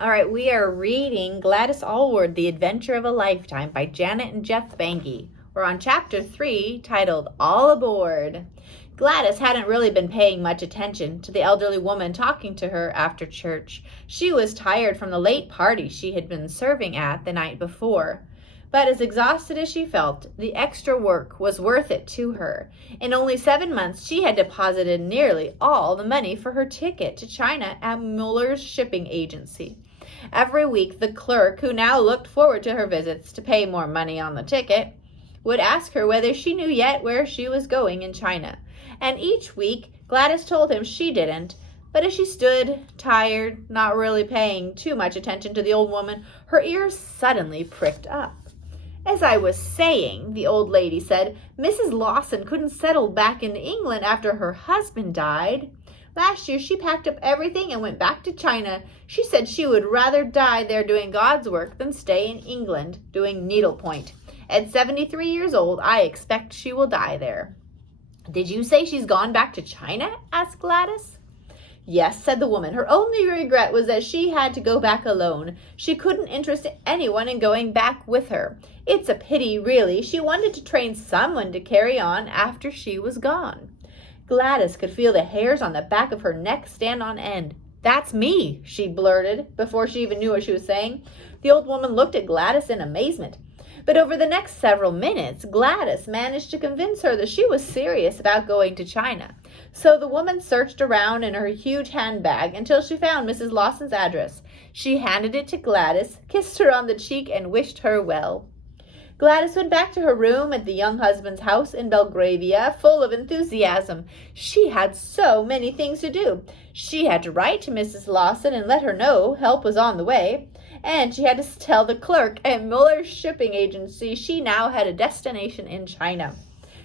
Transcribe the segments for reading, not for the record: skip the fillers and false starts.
All right, we are reading Gladys Aylward, The Adventure of a Lifetime by Janet and Geoff Benge. We're on chapter 3, titled All Aboard. Gladys hadn't really been paying much attention to the elderly woman talking to her after church. She was tired from the late party she had been serving at the night before. But as exhausted as she felt, the extra work was worth it to her. In only 7 months, she had deposited nearly all the money for her ticket to China at Muller's shipping agency. Every week, the clerk, who now looked forward to her visits to pay more money on the ticket, would ask her whether she knew yet where she was going in China. And each week, Gladys told him she didn't. But as she stood, tired, not really paying too much attention to the old woman, her ears suddenly pricked up. "As I was saying," the old lady said, "Mrs. Lawson couldn't settle back in England after her husband died. Last year she packed up everything and went back to China. She said she would rather die there doing God's work than stay in England doing needlepoint. At 73 years old, I expect she will die there." "Did you say she's gone back to China?" asked Gladys. "Yes," said the woman. "Her only regret was that she had to go back alone. She couldn't interest anyone in going back with her. It's a pity, really. She wanted to train someone to carry on after she was gone." Gladys could feel the hairs on the back of her neck stand on end. "That's me," she blurted, before she even knew what she was saying. The old woman looked at Gladys in amazement. But over the next several minutes, Gladys managed to convince her that she was serious about going to China. So the woman searched around in her huge handbag until she found Mrs. Lawson's address. She handed it to Gladys, kissed her on the cheek, and wished her well. Gladys went back to her room at the young husband's house in Belgravia, full of enthusiasm. She had so many things to do. She had to write to Mrs. Lawson and let her know help was on the way. And she had to tell the clerk at Muller's shipping agency she now had a destination in China.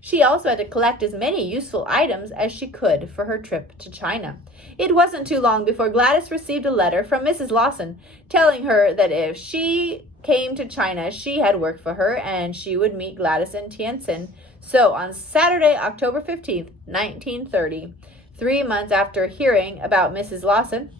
She also had to collect as many useful items as she could for her trip to China. It wasn't too long before Gladys received a letter from Mrs. Lawson telling her that if she came to China, she had work for her and she would meet Gladys in Tientsin. So on Saturday, October 15th, 1930, 3 months after hearing about Mrs. Lawson,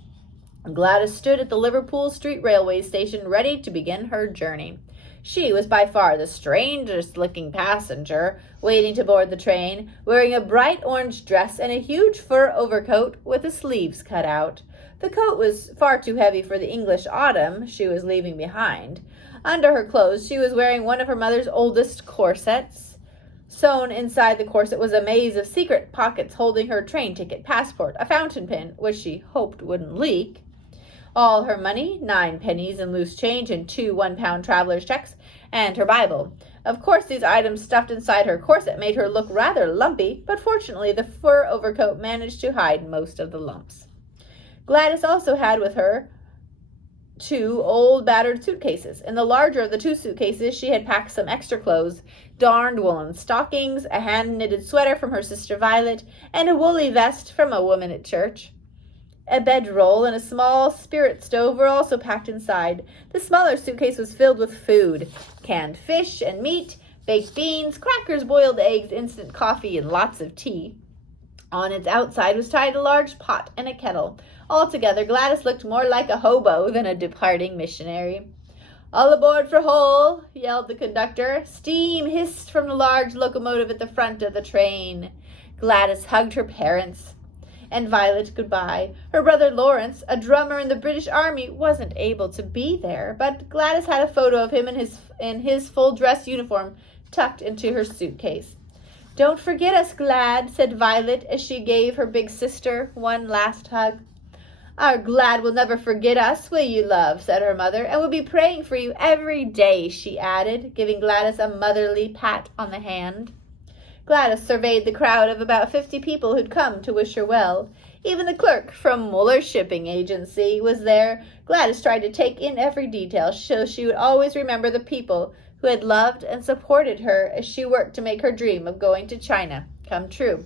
Gladys stood at the Liverpool Street Railway Station ready to begin her journey. She was by far the strangest-looking passenger waiting to board the train, wearing a bright orange dress and a huge fur overcoat with the sleeves cut out. The coat was far too heavy for the English autumn she was leaving behind. Under her clothes, she was wearing one of her mother's oldest corsets. Sewn inside the corset was a maze of secret pockets holding her train ticket, passport, a fountain pen, which she hoped wouldn't leak, all her money, 9 pennies in loose change and 2 one-pound traveler's checks, and her Bible. Of course, these items stuffed inside her corset made her look rather lumpy, but fortunately the fur overcoat managed to hide most of the lumps. Gladys also had with her 2 old battered suitcases. In the larger of the 2 suitcases, she had packed some extra clothes, darned woolen stockings, a hand-knitted sweater from her sister Violet, and a woolly vest from a woman at church. A bedroll and a small spirit stove were also packed inside. The smaller suitcase was filled with food, canned fish and meat, baked beans, crackers, boiled eggs, instant coffee, and lots of tea. On its outside was tied a large pot and a kettle. Altogether, Gladys looked more like a hobo than a departing missionary. "All aboard for Hull!" yelled the conductor. Steam hissed from the large locomotive at the front of the train. Gladys hugged her parents and Violet goodbye. Her brother Lawrence, a drummer in the British Army, wasn't able to be there, but Gladys had a photo of him in his full dress uniform tucked into her suitcase. "Don't forget us, Glad," said Violet as she gave her big sister one last hug. "Our Glad will never forget us, will you, love?" said her mother, "and we'll be praying for you every day," she added, giving Gladys a motherly pat on the hand. Gladys surveyed the crowd of about 50 people who'd come to wish her well. Even the clerk from Muller's shipping agency was there. Gladys tried to take in every detail so she would always remember the people who had loved and supported her as she worked to make her dream of going to China come true.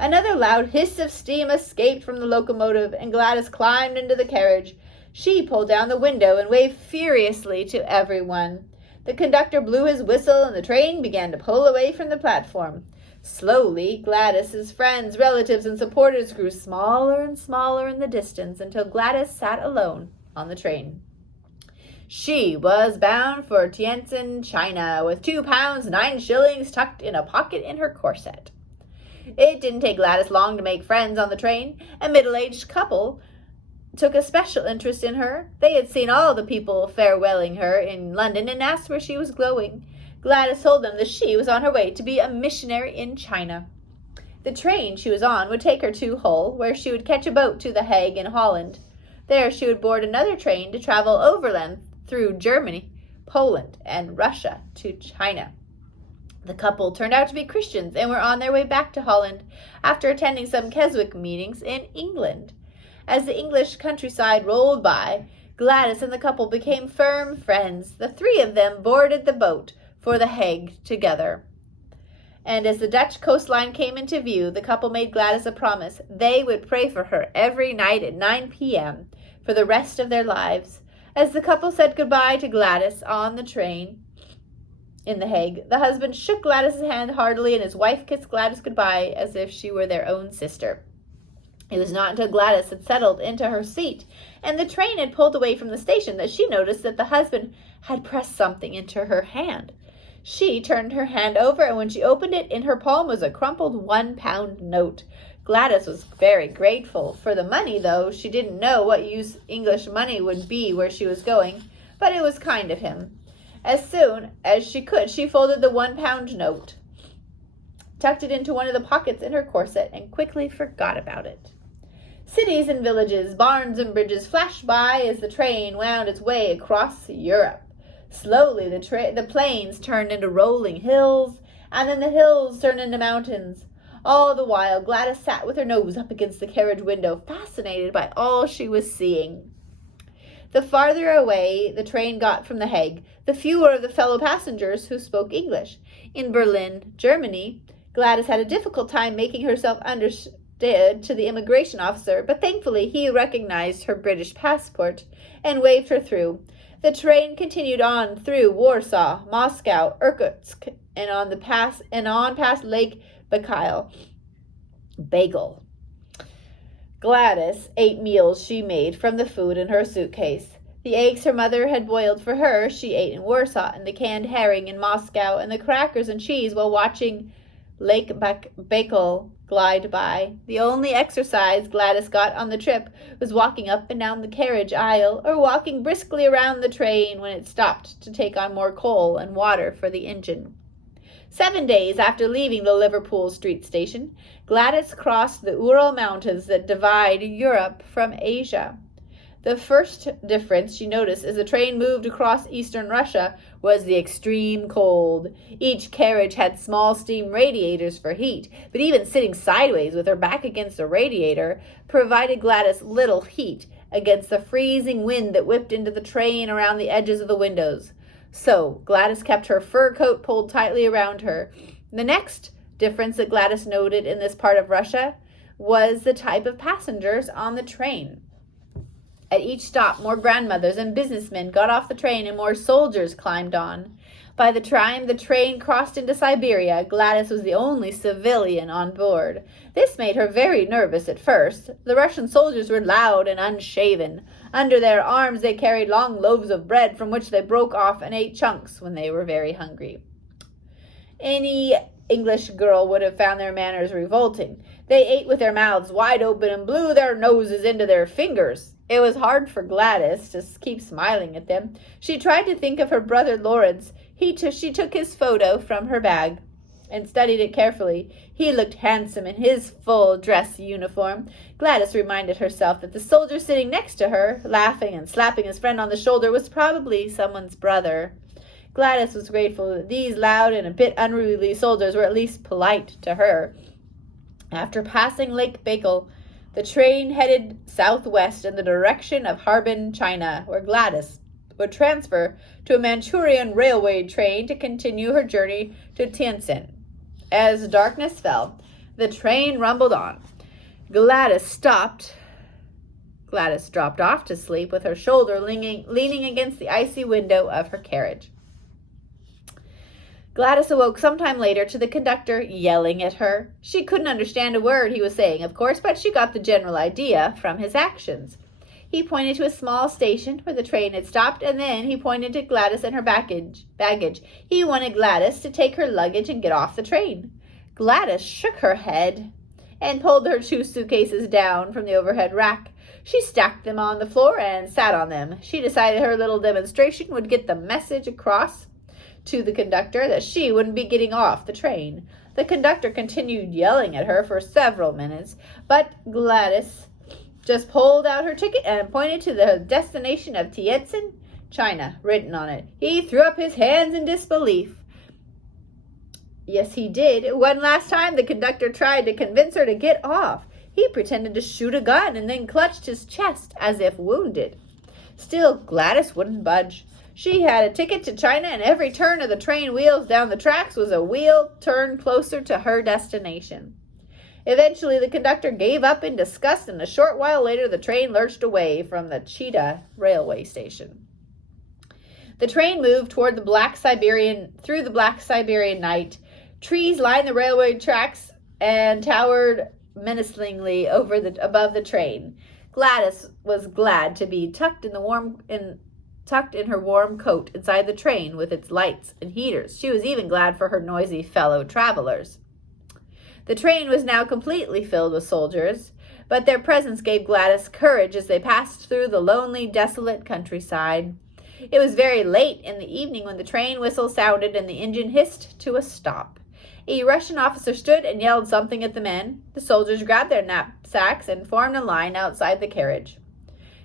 Another loud hiss of steam escaped from the locomotive, and Gladys climbed into the carriage. She pulled down the window and waved furiously to everyone. The conductor blew his whistle, and the train began to pull away from the platform. Slowly, Gladys's friends, relatives, and supporters grew smaller and smaller in the distance until Gladys sat alone on the train. She was bound for Tientsin, China, with 2 pounds 9 shillings tucked in a pocket in her corset. It didn't take Gladys long to make friends on the train. A middle-aged couple took a special interest in her. They had seen all the people farewelling her in London and asked where she was going. Gladys told them that she was on her way to be a missionary in China. The train she was on would take her to Hull, where she would catch a boat to The Hague in Holland. There she would board another train to travel overland through Germany, Poland, and Russia to China. The couple turned out to be Christians and were on their way back to Holland after attending some Keswick meetings in England. As the English countryside rolled by, Gladys and the couple became firm friends. The 3 of them boarded the boat for The Hague together. And as the Dutch coastline came into view, the couple made Gladys a promise. They would pray for her every night at 9 p.m. for the rest of their lives. As the couple said goodbye to Gladys on the train in The Hague, the husband shook Gladys' hand heartily, and his wife kissed Gladys goodbye as if she were their own sister. It was not until Gladys had settled into her seat and the train had pulled away from the station that she noticed that the husband had pressed something into her hand. She turned her hand over, and when she opened it, in her palm was a crumpled 1-pound note. Gladys was very grateful for the money, though she didn't know what use English money would be where she was going, but it was kind of him. As soon as she could, she folded the 1-pound note, tucked it into one of the pockets in her corset, and quickly forgot about it. Cities and villages, barns and bridges flashed by as the train wound its way across Europe. Slowly, the plains turned into rolling hills, and then the hills turned into mountains. All the while, Gladys sat with her nose up against the carriage window, fascinated by all she was seeing. The farther away the train got from The Hague, the fewer of the fellow passengers who spoke English. In Berlin, Germany, Gladys had a difficult time making herself understood to the immigration officer, but thankfully he recognized her British passport and waved her through. The train continued on through Warsaw, Moscow, Irkutsk, and on past Lake Baikal. Gladys ate meals she made from the food in her suitcase. The eggs her mother had boiled for her she ate in Warsaw, and the canned herring in Moscow, and the crackers and cheese while watching Lake Baikal glide by. The only exercise Gladys got on the trip was walking up and down the carriage aisle, or walking briskly around the train when it stopped to take on more coal and water for the engine. 7 days after leaving the Liverpool Street station, Gladys crossed the Ural Mountains that divide Europe from Asia. The first difference she noticed as the train moved across eastern Russia was the extreme cold. Each carriage had small steam radiators for heat, but even sitting sideways with her back against a radiator provided Gladys little heat against the freezing wind that whipped into the train around the edges of the windows. So Gladys kept her fur coat pulled tightly around her. The next difference that Gladys noted in this part of Russia was the type of passengers on the train. At each stop, more grandmothers and businessmen got off the train and more soldiers climbed on. By the time the train crossed into Siberia, Gladys was the only civilian on board. This made her very nervous at first. The Russian soldiers were loud and unshaven. Under their arms they carried long loaves of bread from which they broke off and ate chunks when they were very hungry. Any English girl would have found their manners revolting. They ate with their mouths wide open and blew their noses into their fingers. It was hard for Gladys to keep smiling at them. She tried to think of her brother Lawrence. She took his photo from her bag and studied it carefully. He looked handsome in his full dress uniform. Gladys reminded herself that the soldier sitting next to her, laughing and slapping his friend on the shoulder, was probably someone's brother. Gladys was grateful that these loud and a bit unruly soldiers were at least polite to her. After passing Lake Baikal, the train headed southwest in the direction of Harbin, China, where Gladys would transfer to a Manchurian railway train to continue her journey to Tientsin. As darkness fell, the train rumbled on. Gladys dropped off to sleep with her shoulder leaning against the icy window of her carriage. Gladys awoke sometime later to the conductor yelling at her. She couldn't understand a word he was saying, of course, but she got the general idea from his actions. He pointed to a small station where the train had stopped, and then he pointed to Gladys and her baggage. He wanted Gladys to take her luggage and get off the train. Gladys shook her head and pulled her 2 suitcases down from the overhead rack. She stacked them on the floor and sat on them. She decided her little demonstration would get the message across to the conductor that she wouldn't be getting off the train. The conductor continued yelling at her for several minutes, but Gladys just pulled out her ticket and pointed to the destination of Tientsin, China, written on it. He threw up his hands in disbelief. Yes, he did. One last time, the conductor tried to convince her to get off. He pretended to shoot a gun and then clutched his chest as if wounded. Still, Gladys wouldn't budge. She had a ticket to China, and every turn of the train wheels down the tracks was a wheel turned closer to her destination. Eventually, the conductor gave up in disgust, and a short while later, the train lurched away from the Chita railway station. The train moved through the black Siberian night. Trees lined the railway tracks and towered menacingly above the train. Gladys was glad to be tucked in her warm coat inside the train with its lights and heaters. She was even glad for her noisy fellow travelers. The train was now completely filled with soldiers, but their presence gave Gladys courage as they passed through the lonely, desolate countryside. It was very late in the evening when the train whistle sounded and the engine hissed to a stop. A Russian officer stood and yelled something at the men. The soldiers grabbed their knapsacks and formed a line outside the carriage.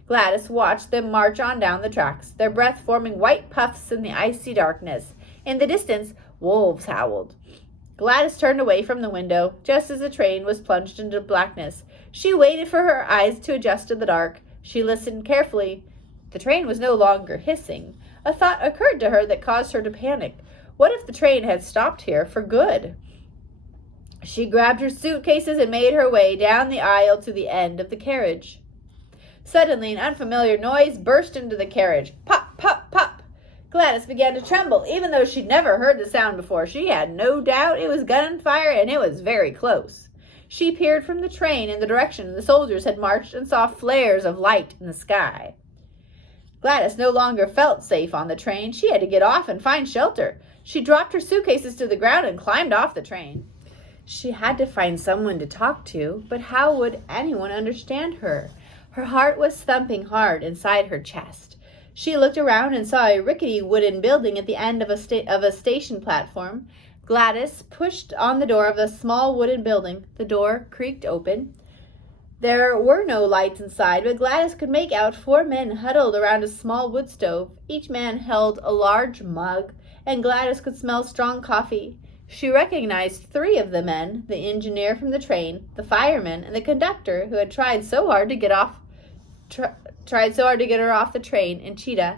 Gladys watched them march on down the tracks, their breath forming white puffs in the icy darkness. In the distance, wolves howled. Gladys turned away from the window just as the train was plunged into blackness. She waited for her eyes to adjust to the dark. She listened carefully. The train was no longer hissing. A thought occurred to her that caused her to panic. What if the train had stopped here for good? She grabbed her suitcases and made her way down the aisle to the end of the carriage. Suddenly, an unfamiliar noise burst into the carriage. Pop, pop, pop. Gladys began to tremble, even though she'd never heard the sound before. She had no doubt it was gunfire, and it was very close. She peered from the train in the direction the soldiers had marched and saw flares of light in the sky. Gladys no longer felt safe on the train. She had to get off and find shelter. She dropped her suitcases to the ground and climbed off the train. She had to find someone to talk to, but how would anyone understand her? Her heart was thumping hard inside her chest. She looked around and saw a rickety wooden building at the end of a station platform. Gladys pushed on the door of the small wooden building. The door creaked open. There were no lights inside, but Gladys could make out 4 men huddled around a small wood stove. Each man held a large mug, and Gladys could smell strong coffee. She recognized 3 of the men, the engineer from the train, the fireman, and the conductor who had tried so hard to get her off the train in Chita.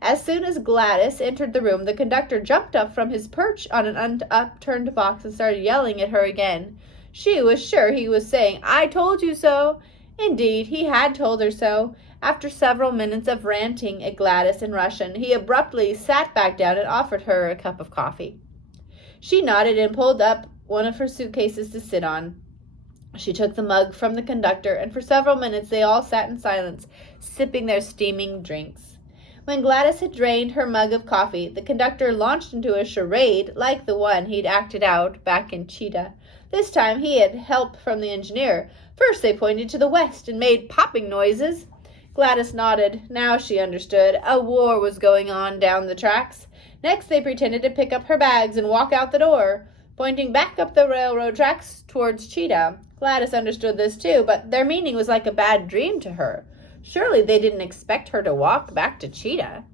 As soon as Gladys entered the room, the conductor jumped up from his perch on an upturned box and started yelling at her again. She was sure he was saying, "I told you so." Indeed, he had told her so. After several minutes of ranting at Gladys in Russian, he abruptly sat back down and offered her a cup of coffee. She nodded and pulled up one of her suitcases to sit on. She took the mug from the conductor, and for several minutes they all sat in silence, sipping their steaming drinks. When Gladys had drained her mug of coffee, the conductor launched into a charade like the one he'd acted out back in Chita. This time he had help from the engineer. First they pointed to the west and made popping noises. Gladys nodded. Now she understood. A war was going on down the tracks. Next they pretended to pick up her bags and walk out the door, pointing back up the railroad tracks towards Chita. Gladys understood this too, but their meaning was like a bad dream to her. Surely they didn't expect her to walk back to Chita.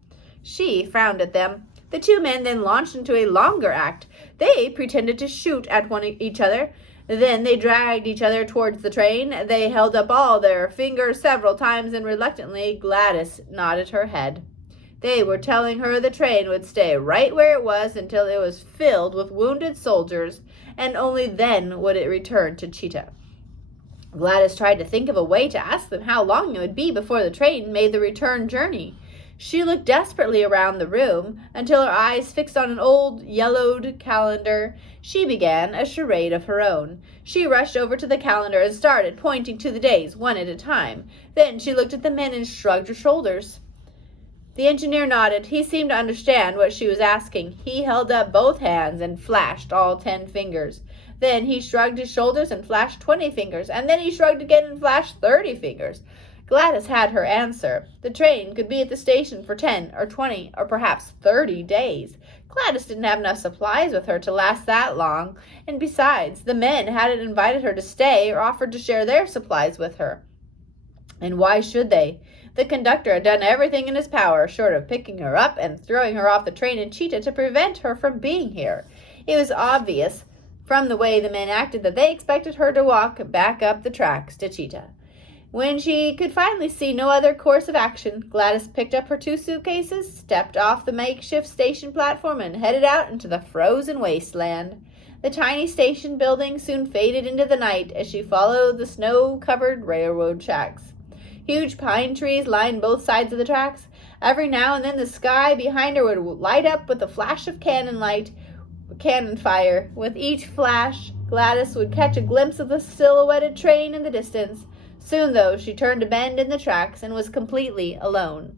She frowned at them. The 2 men then launched into a longer act. They pretended to shoot at each other. Then they dragged each other towards the train. They held up all their fingers several times, and reluctantly Gladys nodded her head. They were telling her the train would stay right where it was until it was filled with wounded soldiers, and only then would it return to Chita. Gladys tried to think of a way to ask them how long it would be before the train made the return journey. She looked desperately around the room until her eyes fixed on an old, yellowed calendar. She began a charade of her own. She rushed over to the calendar and started pointing to the days, one at a time. Then she looked at the men and shrugged her shoulders. The engineer nodded. He seemed to understand what she was asking. He held up both hands and flashed all 10 fingers. Then he shrugged his shoulders and flashed 20 fingers, and then he shrugged again and flashed 30 fingers. Gladys had her answer. The train could be at the station for 10 or 20 or perhaps 30 days. Gladys didn't have enough supplies with her to last that long, and besides, the men hadn't invited her to stay or offered to share their supplies with her. And why should they? The conductor had done everything in his power, short of picking her up and throwing her off the train in Cheetah, to prevent her from being here. It was obvious from the way the men acted that they expected her to walk back up the tracks to Cheetah. When she could finally see no other course of action, Gladys picked up her 2 suitcases, stepped off the makeshift station platform, and headed out into the frozen wasteland. The tiny station building soon faded into the night as she followed the snow-covered railroad tracks. Huge pine trees lined both sides of the tracks. Every now and then the sky behind her would light up with a flash of cannon fire. With each flash, Gladys would catch a glimpse of the silhouetted train in the distance. Soon, though, she turned a bend in the tracks and was completely alone.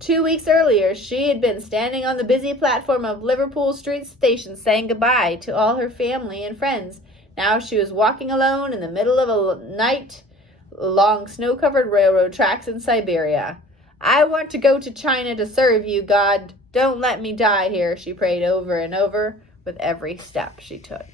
2 weeks earlier, she had been standing on the busy platform of Liverpool Street Station saying goodbye to all her family and friends. Now she was walking alone in the middle of a night along snow-covered railroad tracks in Siberia. "I want to go to China to serve you, God. Don't let me die here," she prayed over and over with every step she took.